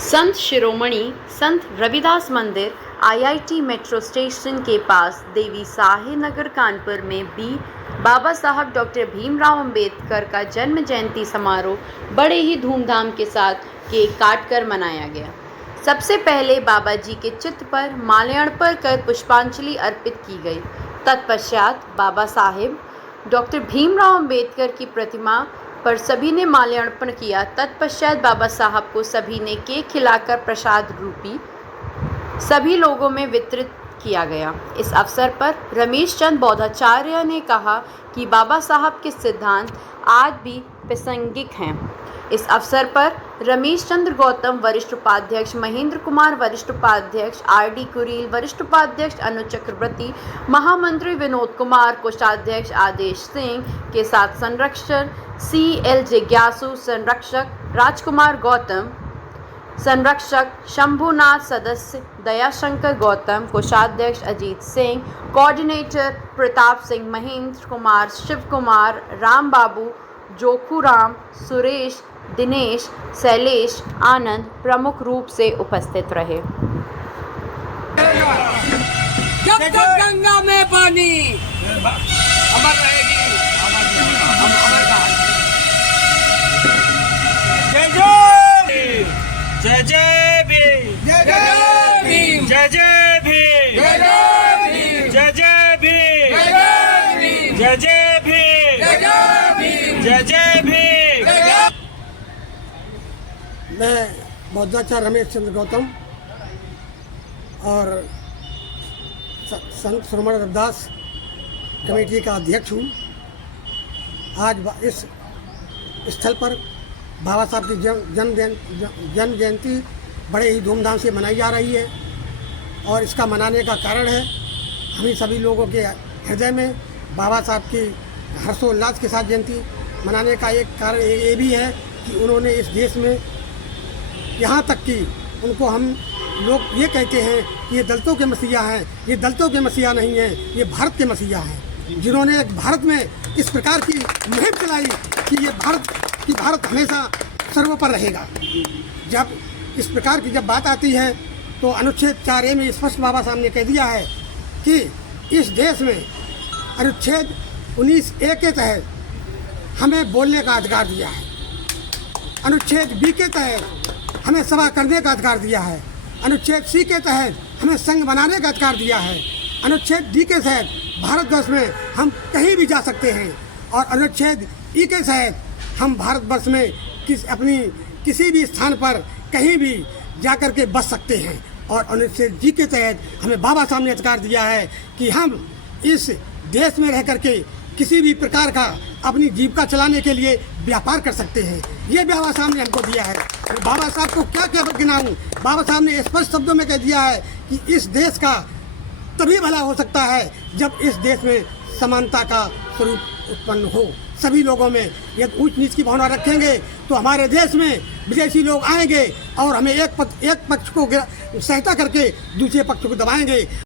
संत शिरोमणि संत रविदास मंदिर IIT metro station के पास देवी साहे नगर कानपुर में भी बाबा साहब डॉक्टर भीमराव अंबेडकर का जन्म जयंती समारोह बड़े ही धूमधाम के साथ केक काटकर मनाया गया। सबसे पहले बाबा जी के चित्र पर माल्यार्पण कर पुष्पांजलि अर्पित की गई। तत्पश्चात बाबा साहेब डॉक्टर भीमराव अंबेडकर की प्रतिमा पर सभी ने माल्यार्पण किया। तत्पश्चात बाबा साहब को सभी ने केक खिलाकर प्रसाद रूपी सभी लोगों में वितरित किया गया। इस अवसर पर रमेश चंद बौद्धाचार्य ने कहा कि बाबा साहब के सिद्धांत आज भी प्रासंगिक हैं। इस अवसर पर रमेश चंद्र गौतम वरिष्ठ उपाध्यक्ष, महेंद्र कुमार वरिष्ठ उपाध्यक्ष, आर.डी. कुरील वरिष्ठ उपाध्यक्ष, अनुज चक्रवर्ती, महामंत्री विनोद कुमार, कोषाध्यक्ष आदेश सिंह के साथ संरक्षक सी.एल. जिज्ञासु, संरक्षक राजकुमार गौतम, संरक्षक शंभुनाथ, सदस्य दयाशंकर गौतम, कोषाध्यक्ष अजीत सिंह, कोऑर्डिनेटर प्रताप सिंह, महेंद्र कुमार, शिव कुमार, राम बाबू, जोखूराम, सुरेश, दिनेश, शैलेश, आनंद प्रमुख रूप से उपस्थित रहे। जब तक गंगा में पानी अमर रहेगी, अमर जय जय भीम, जय जय भीम, जय जय भीम, जय जय भीम, जय जय भीम, जय जय भीम, जय जय भीम, जय जय भीम। मैं बौद्धाचार्य रमेश चंद्र गौतम और संत शिरोमणि रविदास कमेटी का अध्यक्ष हूँ। आज इस स्थल पर बाबा साहब की जन्म जयंती बड़े ही धूमधाम से मनाई जा रही है और इसका मनाने का कारण है हम सभी लोगों के हृदय में बाबा साहब की हर्षोल्लास के साथ जयंती मनाने का एक कारण ये भी है कि उन्होंने इस देश में यहाँ तक कि उनको हम लोग ये कहते हैं कि ये दलितों के मसीहा हैं। ये दलितों के मसीहा नहीं हैं, ये भारत के मसीहा हैं, जिन्होंने भारत में इस प्रकार की मुहिम चलाई कि ये भारत हमेशा सर्वोपरि रहेगा। जब इस प्रकार की जब बात आती है तो अनुच्छेद 4A में स्पष्ट बाबा साहब ने कह दिया है कि इस देश में अनुच्छेद 19A के तहत हमें बोलने का अधिकार दिया है, अनुच्छेद B के तहत हमें सभा करने का अधिकार दिया है, अनुच्छेद C के तहत हमें संघ बनाने का अधिकार दिया है, अनुच्छेद D के तहत भारतवर्ष में हम कहीं भी जा सकते हैं और अनुच्छेद E के तहत हम भारतवर्ष में किसी भी स्थान पर कहीं भी जाकर के बस सकते हैं और अनुच्छेद G के तहत हमें बाबा साहब ने अधिकार दिया है कि हम इस देश में रह करके किसी भी प्रकार का अपनी जीविका चलाने के लिए व्यापार कर सकते हैं। ये बाबा साहब ने हमको दिया है। बाबा साहब को क्या क्या गिनाऊं। बाबा साहब ने स्पष्ट शब्दों में कह दिया है कि इस देश का तभी भला हो सकता है जब इस देश में समानता का स्वरूप उत्पन्न हो। सभी लोगों में यदि ऊंच नीच की भावना रखेंगे तो हमारे देश में विदेशी लोग आएंगे और हमें एक पक्ष को सहायता करके दूसरे पक्ष को दबाएंगे।